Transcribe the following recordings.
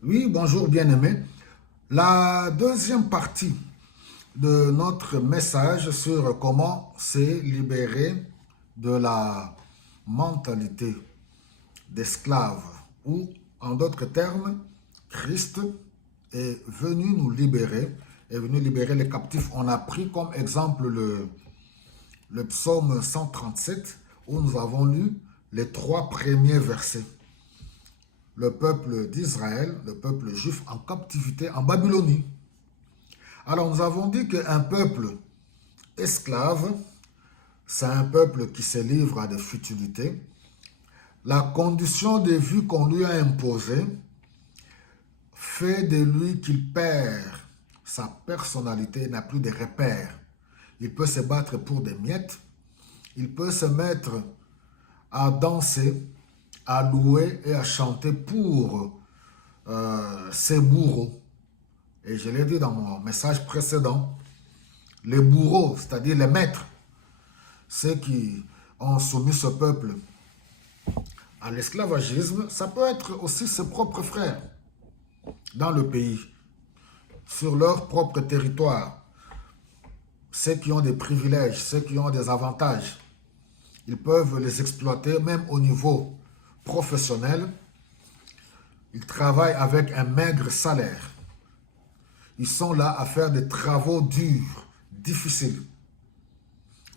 Oui, bonjour bien-aimé. La deuxième partie de notre message sur comment se libérer de la mentalité d'esclave ou en d'autres termes, Christ est venu nous libérer, est venu libérer les captifs. On a pris comme exemple le psaume 137 où nous avons lu les 3 premiers versets. Le peuple d'Israël, le peuple juif en captivité en Babylonie. Alors nous avons dit qu'un peuple esclave, c'est un peuple qui se livre à des futilités. La condition de vie qu'on lui a imposée fait de lui qu'il perd sa personnalité, il n'a plus de repères. Il peut se battre pour des miettes, il peut se mettre à danser, à louer et à chanter pour ses bourreaux. Et je l'ai dit dans mon message précédent, les bourreaux, c'est-à-dire les maîtres, ceux qui ont soumis ce peuple à l'esclavagisme, ça peut être aussi ses propres frères dans le pays, sur leur propre territoire. Ceux qui ont des privilèges, ceux qui ont des avantages, ils peuvent les exploiter même au niveau professionnel. Ils travaillent avec un maigre salaire. Ils sont là à faire des travaux durs, difficiles.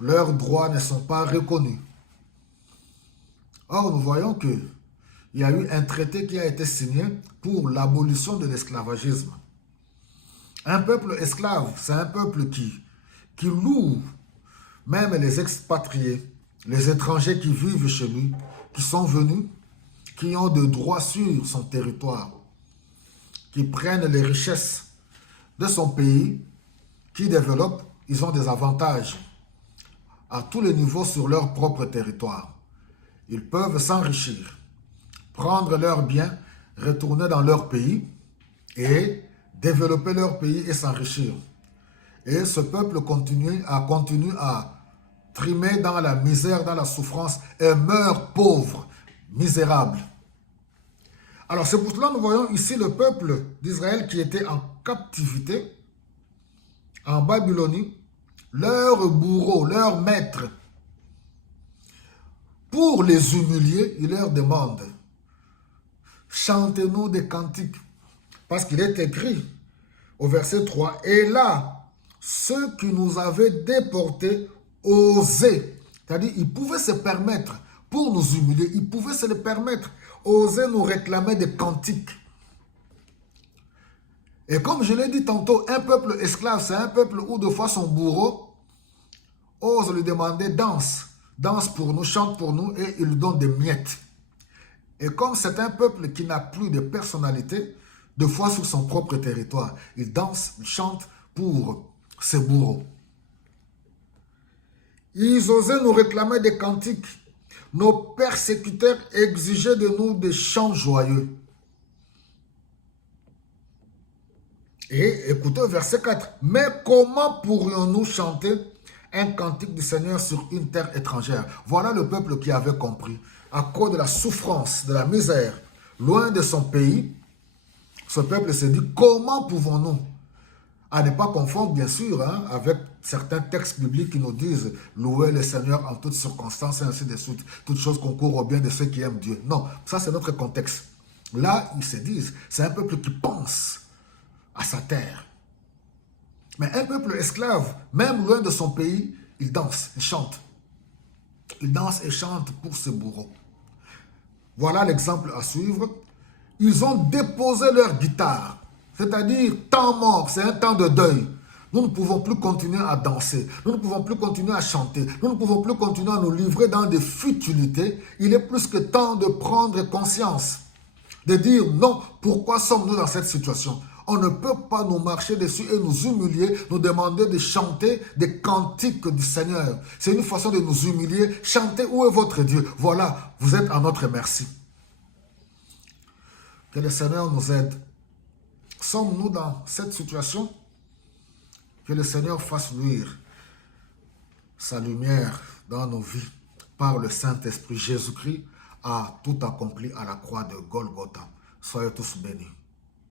Leurs droits ne sont pas reconnus. Or, nous voyons qu'il y a eu un traité qui a été signé pour l'abolition de l'esclavagisme. Un peuple esclave, c'est un peuple qui loue même les expatriés, les étrangers qui vivent chez lui, qui sont venus, qui ont de droits sur son territoire, qui prennent les richesses de son pays, qui développent, ils ont des avantages à tous les niveaux sur leur propre territoire. Ils peuvent s'enrichir, prendre leurs biens, retourner dans leur pays et développer leur pays et s'enrichir. Et ce peuple continue à trimer dans la misère, dans la souffrance et meurt pauvre, misérable. Alors c'est pour cela que nous voyons ici le peuple d'Israël qui était en captivité en Babylonie, leur bourreau, leur maître. Pour les humilier, il leur demande, chantez-nous des cantiques. Parce qu'il est écrit au verset 3, et là, ceux qui nous avaient déportés osaient, c'est-à-dire ils pouvaient se permettre, pour nous humilier, ils pouvaient se le permettre, osaient nous réclamer des cantiques. Et comme je l'ai dit tantôt, un peuple esclave, c'est un peuple où de fois son bourreau ose lui demander danse. Danse pour nous, chante pour nous et il lui donne des miettes. Et comme c'est un peuple qui n'a plus de personnalité, de fois sur son propre territoire, il danse, il chante pour ses bourreaux. Ils osaient nous réclamer des cantiques. Nos persécuteurs exigeaient de nous des chants joyeux. Et écoutez verset 4. Mais comment pourrions-nous chanter un cantique du Seigneur sur une terre étrangère? Voilà le peuple qui avait compris. À cause de la souffrance, de la misère, loin de son pays, ce peuple s'est dit, comment pouvons-nous, à ne pas confondre bien sûr avec certains textes bibliques qui nous disent louer le Seigneur en toutes circonstances et ainsi de suite, toutes choses concourent au bien de ceux qui aiment Dieu. Non, ça c'est notre contexte. Là, ils se disent, c'est un peuple qui pense à sa terre. Mais un peuple esclave, même loin de son pays, il danse, il chante. Il danse et chante pour ses bourreaux. Voilà l'exemple à suivre. Ils ont déposé leur guitare, c'est-à-dire temps mort, c'est un temps de deuil. Nous ne pouvons plus continuer à danser, nous ne pouvons plus continuer à chanter, nous ne pouvons plus continuer à nous livrer dans des futilités. Il est plus que temps de prendre conscience, de dire non, pourquoi sommes-nous dans cette situation? On ne peut pas nous marcher dessus et nous humilier, nous demander de chanter des cantiques du Seigneur. C'est une façon de nous humilier. Chantez, où est votre Dieu? Voilà, vous êtes à notre merci. Que le Seigneur nous aide. Sommes-nous dans cette situation? Que le Seigneur fasse luire sa lumière dans nos vies par le Saint-Esprit. Jésus-Christ a tout accompli à la croix de Golgotha. Soyez tous bénis.